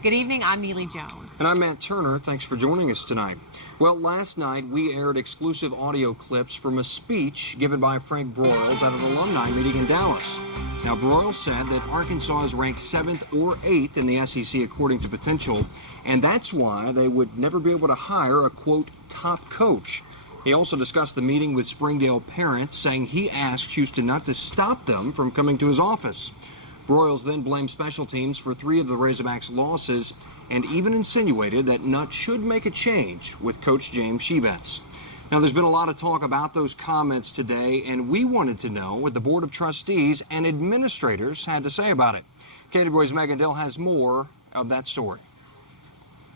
Good evening, I'm Neely Jones. And I'm Matt Turner. Thanks for joining us tonight. Well, last night we aired exclusive audio clips from a speech given by Frank Broyles at an alumni meeting in Dallas. Now, Broyles said that Arkansas is ranked 7th or 8th in the SEC according to potential, and that's why they would never be able to hire a, quote, top coach. He also discussed the meeting with Springdale parents, saying he asked Houston not to stop them from coming to his office. Broyles then blamed special teams for 3 of the Razorbacks' losses and even insinuated that Nutt should make a change with Coach James Shibes. Now, there's been a lot of talk about those comments today, and we wanted to know what the Board of Trustees and administrators had to say about it. KNWA's Megan Dill has more of that story.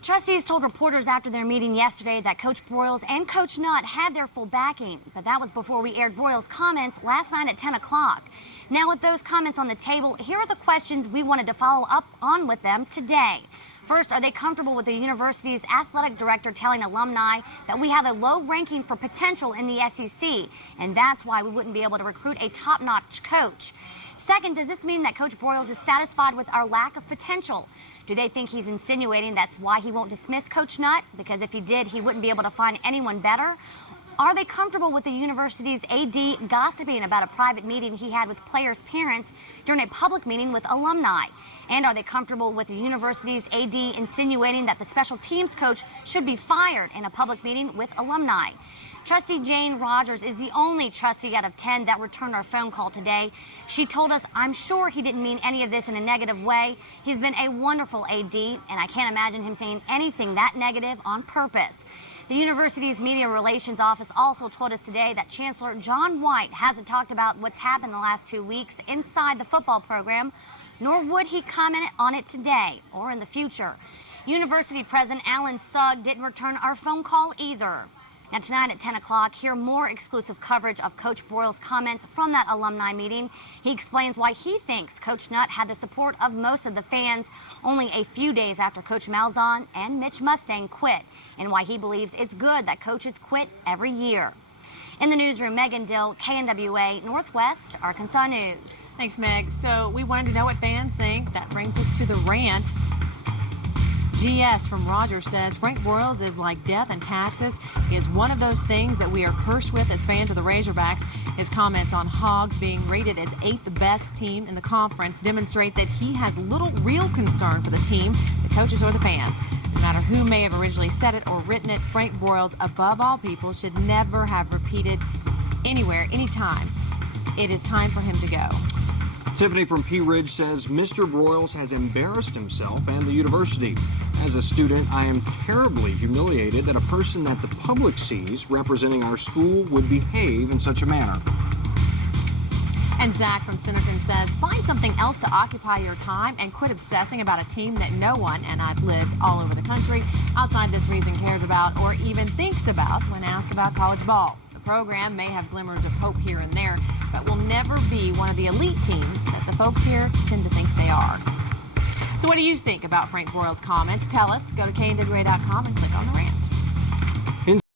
Trustees told reporters after their meeting yesterday that Coach Broyles and Coach Nutt had their full backing, but that was before we aired Broyles' comments last night at 10 o'clock. Now, with those comments on the table, here are the questions we wanted to follow up on with them today. First, are they comfortable with the university's athletic director telling alumni that we have a low ranking for potential in the SEC, and that's why we wouldn't be able to recruit a top-notch coach? Second, does this mean that Coach Broyles is satisfied with our lack of potential? Do they think he's insinuating that's why he won't dismiss Coach Nutt? Because if he did, he wouldn't be able to find anyone better? Are they comfortable with the university's AD gossiping about a private meeting he had with players' parents during a public meeting with alumni? And are they comfortable with the university's AD insinuating that the special teams coach should be fired in a public meeting with alumni? Trustee Jane Rogers is the only trustee out of 10 that returned our phone call today. She told us, I'm sure he didn't mean any of this in a negative way. He's been a wonderful AD, and I can't imagine him saying anything that negative on purpose. The university's media relations office also told us today that Chancellor John White hasn't talked about what's happened the last 2 weeks inside the football program, nor would he comment on it today or in the future. University President Alan Sugg didn't return our phone call either. Now, tonight at 10 o'clock, hear more exclusive coverage of Coach Broyles' comments from that alumni meeting. He explains why he thinks Coach Nutt had the support of most of the fans only a few days after Coach Malzahn and Mitch Mustang quit, and why he believes it's good that coaches quit every year. In the newsroom, Megan Dill, KNWA, Northwest Arkansas News. Thanks, Meg. So we wanted to know what fans think. That brings us to the rant. GS from Rogers says Frank Broyles is like death and taxes. He is one of those things that we are cursed with as fans of the Razorbacks. His comments on Hogs being rated as 8th best team in the conference demonstrate that he has little real concern for the team, the coaches, or the fans. No matter who may have originally said it or written it, Frank Broyles, above all people, should never have repeated anywhere, anytime. It is time for him to go. Tiffany from Pea Ridge says Mr. Broyles has embarrassed himself and the university. As a student, I am terribly humiliated that a person that the public sees representing our school would behave in such a manner. And Zach from Centerton says, find something else to occupy your time and quit obsessing about a team that no one, and I've lived all over the country, outside this region cares about or even thinks about when asked about college ball. The program may have glimmers of hope here and there, but will never be one of the elite teams that the folks here tend to think they are. So what do you think about Frank Broyles' comments? Tell us. Go to knwa.com and click on the rant.